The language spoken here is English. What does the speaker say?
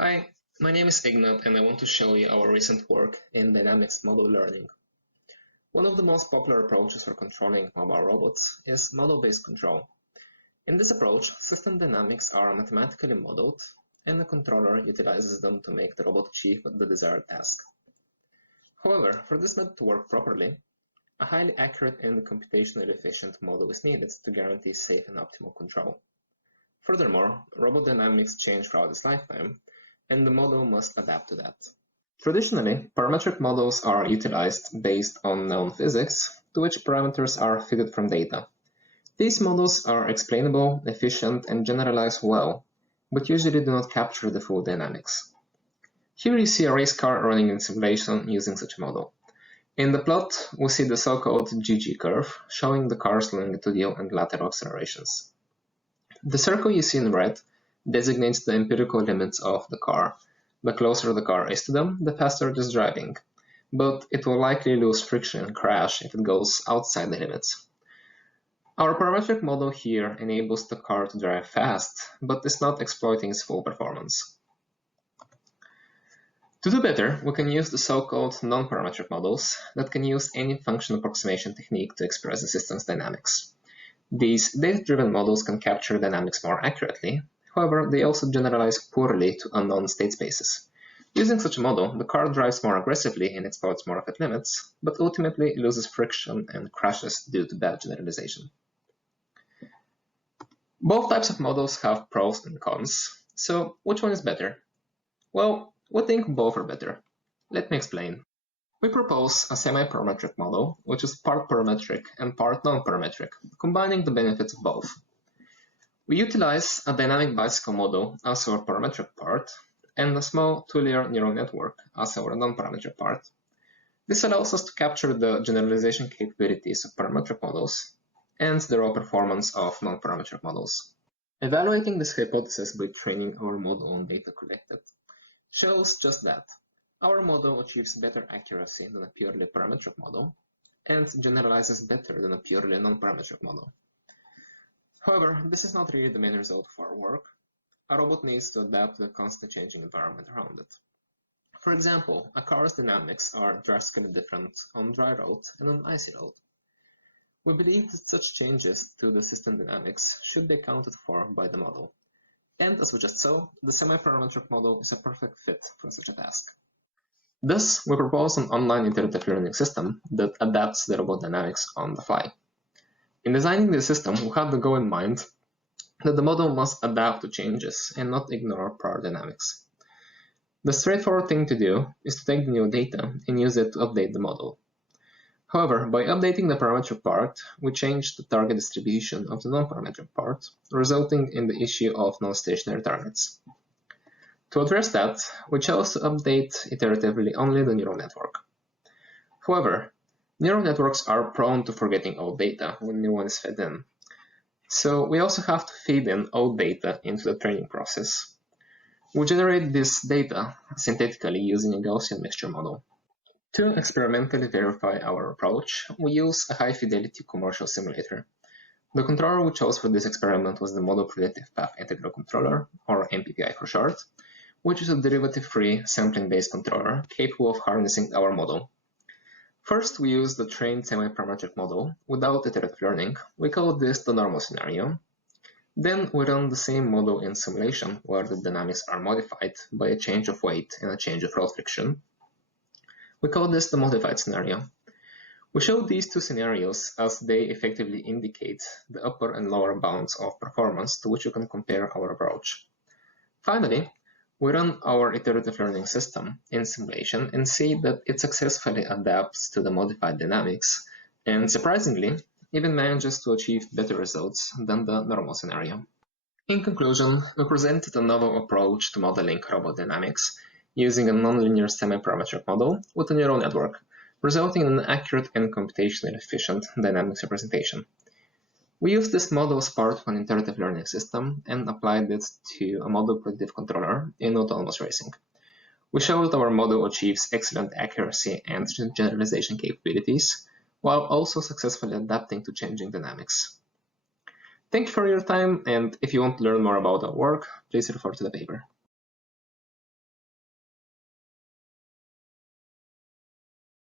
Hi, my name is Ignat and I want to show you our recent work in dynamics model learning. One of the most popular approaches for controlling mobile robots is model-based control. In this approach, system dynamics are mathematically modeled and the controller utilizes them to make the robot achieve the desired task. However, for this method to work properly, a highly accurate and computationally efficient model is needed to guarantee safe and optimal control. Furthermore, robot dynamics change throughout its lifetime, and the model must adapt to that. Traditionally, parametric models are utilized based on known physics, to which parameters are fitted from data. These models are explainable, efficient, and generalize well, but usually do not capture the full dynamics. Here you see a race car running in simulation using such a model. In the plot, we see the so-called GG curve, showing the car's longitudinal and lateral accelerations. The circle you see in red designates the empirical limits of the car. The closer the car is to them, the faster it is driving, but it will likely lose friction and crash if it goes outside the limits. Our parametric model here enables the car to drive fast, but is not exploiting its full performance. To do better, we can use the so-called non-parametric models that can use any function approximation technique to express the system's dynamics. These data-driven models can capture dynamics more accurately. However, they also generalize poorly to unknown state spaces. Using such a model, the car drives more aggressively and exploits more of its limits, but ultimately loses friction and crashes due to bad generalization. Both types of models have pros and cons, so which one is better? Well, we think both are better. Let me explain. We propose a semi-parametric model, which is part parametric and part non-parametric, combining the benefits of both. We utilize a dynamic bicycle model as our parametric part and a small two-layer neural network as our non-parametric part. This allows us to capture the generalization capabilities of parametric models and the raw performance of non-parametric models. Evaluating this hypothesis by training our model on data collected shows just that. Our model achieves better accuracy than a purely parametric model and generalizes better than a purely non-parametric model. However, this is not really the main result of our work. A robot needs to adapt to the constantly changing environment around it. For example, a car's dynamics are drastically different on dry road and on icy road. We believe that such changes to the system dynamics should be accounted for by the model. And as we just saw, the semi-parametric model is a perfect fit for such a task. Thus, we propose an online iterative learning system that adapts the robot dynamics on the fly. In designing the system, we have the goal in mind that the model must adapt to changes and not ignore prior dynamics. The straightforward thing to do is to take the new data and use it to update the model. However, by updating the parametric part, we change the target distribution of the non-parametric part, resulting in the issue of non-stationary targets. To address that, we chose to update iteratively only the neural network. However, neural networks are prone to forgetting old data when new one is fed in. So we also have to feed in old data into the training process. We generate this data synthetically using a Gaussian mixture model. To experimentally verify our approach, we use a high-fidelity commercial simulator. The controller we chose for this experiment was the Model Predictive Controller, or MPPI for short, which is a derivative-free, sampling-based controller capable of harnessing our model. First, we use the trained semi-parametric model without iterative learning. We call this the normal scenario. Then we run the same model in simulation, where the dynamics are modified by a change of weight and a change of road friction. We call this the modified scenario. We show these two scenarios as they effectively indicate the upper and lower bounds of performance to which you can compare our approach. Finally, we run our iterative learning system in simulation and see that it successfully adapts to the modified dynamics and, surprisingly, even manages to achieve better results than the normal scenario. In conclusion, we presented a novel approach to modeling robot dynamics using a nonlinear semi-parametric model with a neural network, resulting in an accurate and computationally efficient dynamics representation. We used this model as part of an iterative learning system and applied it to a Model Predictive Controller in autonomous racing. We showed that our model achieves excellent accuracy and generalization capabilities, while also successfully adapting to changing dynamics. Thank you for your time, and if you want to learn more about our work, please refer to the paper.